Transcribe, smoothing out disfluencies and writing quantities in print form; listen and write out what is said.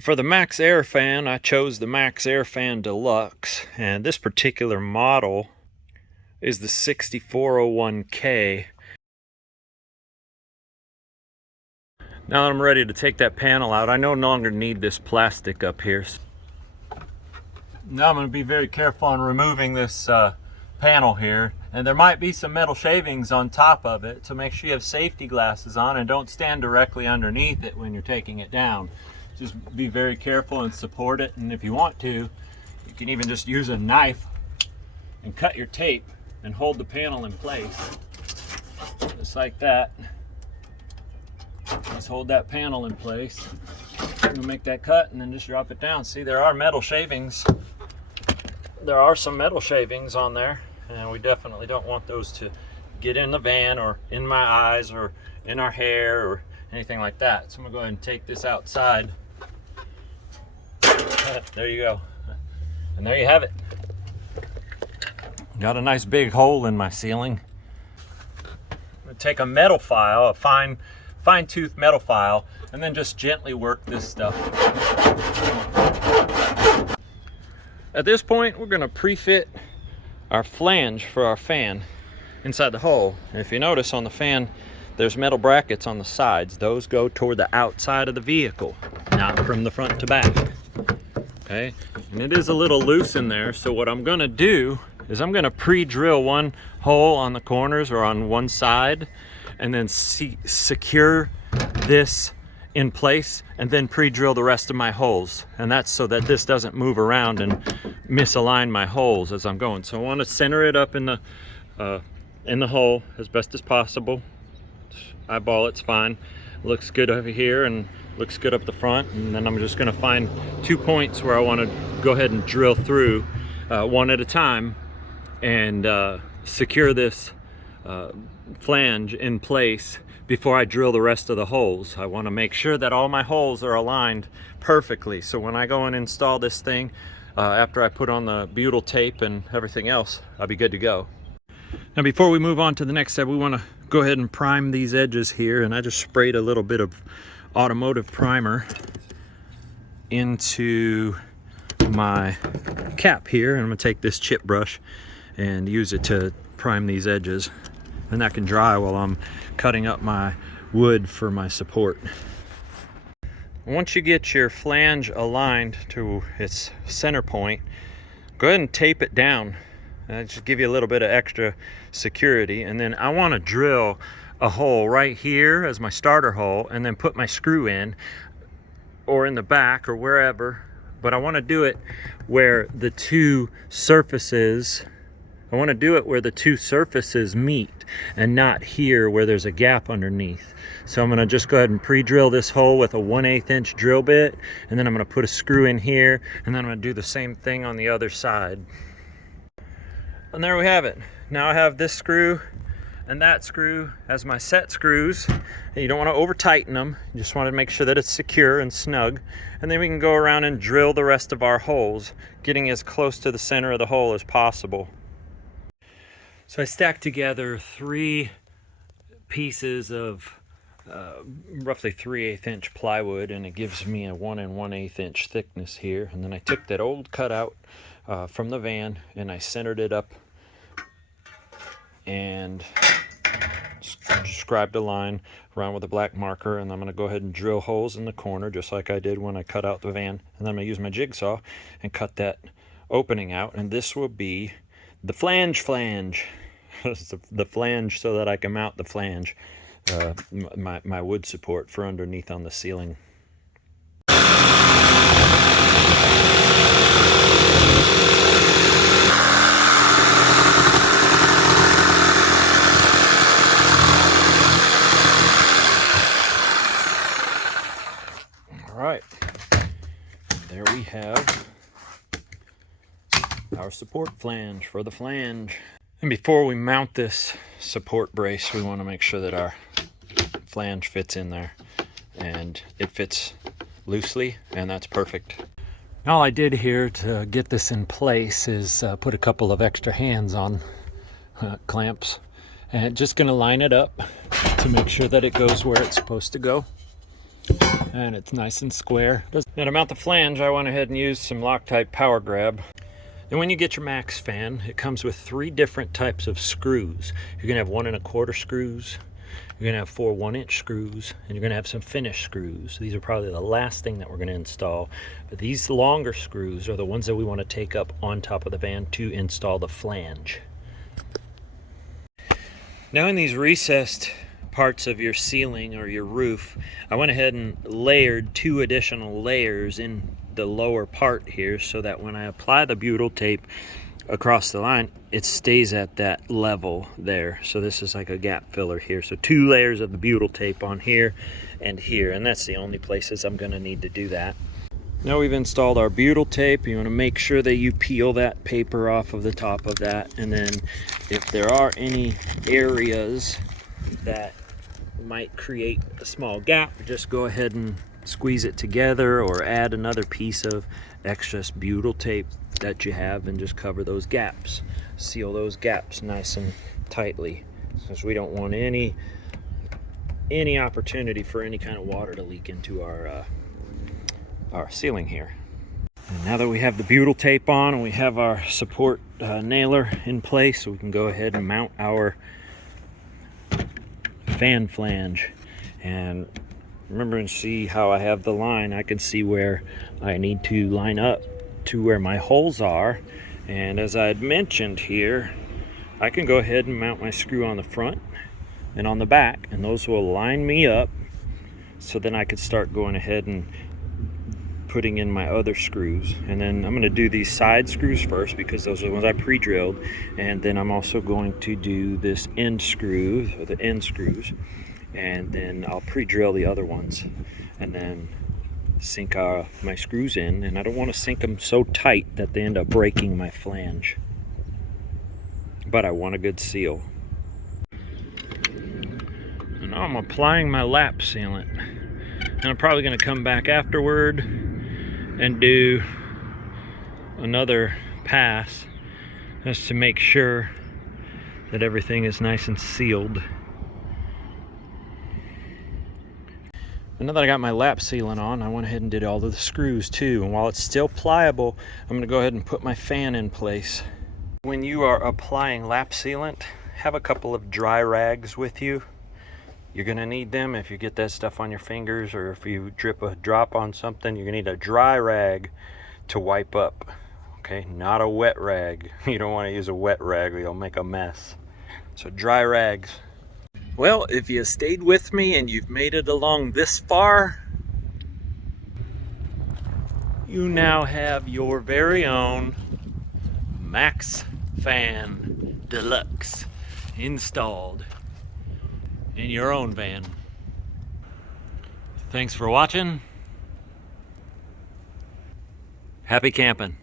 For the MaxxFan, I chose the MaxxFan Deluxe, and this particular model is the 6401K. Now that I'm ready to take that panel out, I no longer need this plastic up here. Now I'm going to be very careful on removing this panel here, and there might be some metal shavings on top of it, so make sure you have safety glasses on and don't stand directly underneath it when you're taking it down. Just be very careful and support it, and if you want to, you can even just use a knife and cut your tape and hold the panel in place, just like that. Just hold that panel in place. You'll make that cut and then just drop it down. See, there are metal shavings. There are some metal shavings on there, and we definitely don't want those to get in the van or in my eyes or in our hair or anything like that. So I'm gonna go ahead and take this outside. There you go. And there you have it. Got a nice big hole in my ceiling. I'm gonna take a metal file, a fine-tooth metal file, and then just gently work this stuff. At this point, we're gonna pre-fit our flange for our fan inside the hole. And if you notice on the fan, there's metal brackets on the sides. Those go toward the outside of the vehicle, not from the front to back. Okay, and it is a little loose in there, so what I'm gonna do is I'm gonna pre-drill one hole on the corners or on one side, and then secure this in place, and then pre-drill the rest of my holes. And that's so that this doesn't move around and misalign my holes as I'm going. So I want to center it up in the hole as best as possible. Eyeball it's fine. Looks good over here and looks good up the front. And then I'm just going to find 2 points where I want to go ahead and drill through one at a time and secure this flange in place before I drill the rest of the holes. I want to make sure that all my holes are aligned perfectly, so when I go and install this thing, after I put on the butyl tape and everything else, I'll be good to go. Now before we move on to the next step, we want to go ahead and prime these edges here, and I just sprayed a little bit of automotive primer into my cap here, and I'm going to take this chip brush and use it to prime these edges, and that can dry while I'm cutting up my wood for my support. Once you get your flange aligned to its center point, go ahead and tape it down. Just give you a little bit of extra security. And then I want to drill a hole right here as my starter hole, and then put my screw in, or in the back or wherever. But I want to do it where the two surfaces meet, and not here where there's a gap underneath. So I'm going to just go ahead and pre-drill this hole with a 1/8 inch drill bit, and then I'm going to put a screw in here, and then I'm going to do the same thing on the other side. And there we have it. Now I have this screw and that screw as my set screws. And you don't want to over tighten them, you just want to make sure that it's secure and snug, and then we can go around and drill the rest of our holes, getting as close to the center of the hole as possible. So I stacked together 3 pieces of roughly 3/8 inch plywood, and it gives me a 1 1/8 inch thickness here. And then I took that old cutout from the van and I centered it up and scribed a line around with a black marker, and I'm going to go ahead and drill holes in the corner just like I did when I cut out the van. And then I'm going to use my jigsaw and cut that opening out, and this will be the flange. The flange so that I can mount the flange, my wood support for underneath on the ceiling. All right, there we have our support flange for the flange. And before we mount this support brace, we want to make sure that our flange fits in there, and it fits loosely, and that's perfect. All I did here to get this in place is put a couple of extra hands on clamps, and just going to line it up to make sure that it goes where it's supposed to go. and it's nice and square. Now to mount the flange, I went ahead and used some Loctite power grab. And when you get your MaxxFan, it comes with 3 different types of screws. You're gonna have 1 1/4 screws, you're gonna have 4 1-inch screws, and you're gonna have some finish screws. These are probably the last thing that we're gonna install. But these longer screws are the ones that we wanna take up on top of the van to install the flange. Now in these recessed parts of your ceiling or your roof, I went ahead and layered 2 additional layers in the lower part here so that when I apply the butyl tape across the line, it stays at that level there. So this is like a gap filler here. So 2 layers of the butyl tape on here, and that's the only places I'm gonna need to do that. Now we've installed our butyl tape. You want to make sure that you peel that paper off of the top of that, and then if there are any areas that might create a small gap, just go ahead and squeeze it together or add another piece of excess butyl tape that you have and just cover those gaps. Seal those gaps nice and tightly, because we don't want any opportunity for any kind of water to leak into our ceiling here. And now that we have the butyl tape on and we have our support nailer in place, we can go ahead and mount our fan flange. And remember, and see how I have the line, I can see where I need to line up to where my holes are. And as I had mentioned here, I can go ahead and mount my screw on the front and on the back, and those will line me up, so then I could start going ahead and putting in my other screws. And then I'm going to do these side screws first because those are the ones I pre-drilled, and then I'm also going to do this end screw, or the end screws, and then I'll pre-drill the other ones and then sink my screws in. And I don't want to sink them so tight that they end up breaking my flange, but I want a good seal. And now I'm applying my lap sealant, and I'm probably going to come back afterward and do another pass just to make sure that everything is nice and sealed. And now that I got my lap sealant on, I went ahead and did all of the screws too. And while it's still pliable, I'm going to go ahead and put my fan in place. When you are applying lap sealant, have a couple of dry rags with you. You're gonna need them if you get that stuff on your fingers, or if you drip a drop on something, you're gonna need a dry rag to wipe up, okay? Not a wet rag. You don't wanna use a wet rag or you'll make a mess. So dry rags. Well, if you stayed with me and you've made it along this far, you now have your very own MaxxFan Deluxe installed in your own van. Thanks for watching. Happy camping.